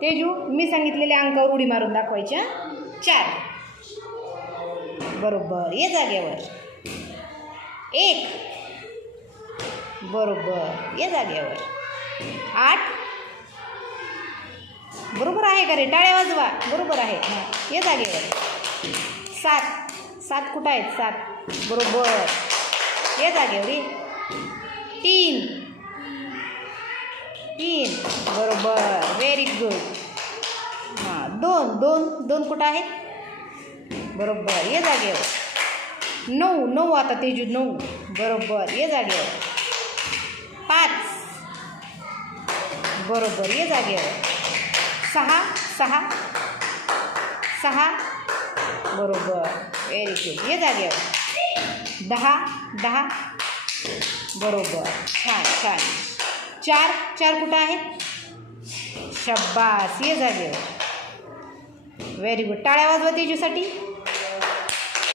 तेजू, मी सांगितलेल्या अंकावर उडी मारून दाखवायच्या. 4. बरोबर. ये जागेवर. 1. बरोबर. ये जागेवर. 8. बरोबर आहे का रे? टाळ्या वाजवा. बरोबर आहे. हां, ये जागेवर. 7. 7 कुठं आहेत? 7. बरोबर. ये जागेवर. ये. 3. 3. बरोबर. Very good. हां, 2. 2 कुठं आहेत? बरोबर. ये जागेवर. 9. 9 आता तेजू. 9. बरोबर. ये जागेवर. 5. बरोबर. ये जागेवर. 6. 6. 6. बरोबर. Very good. ये जागेवर. 10. 10. बरोबर. छान छान. 4. 4 कुठं आहेत? शब्बास. ये जागेवर. Very good. टाळ्या वाजवा तेजूसाठी.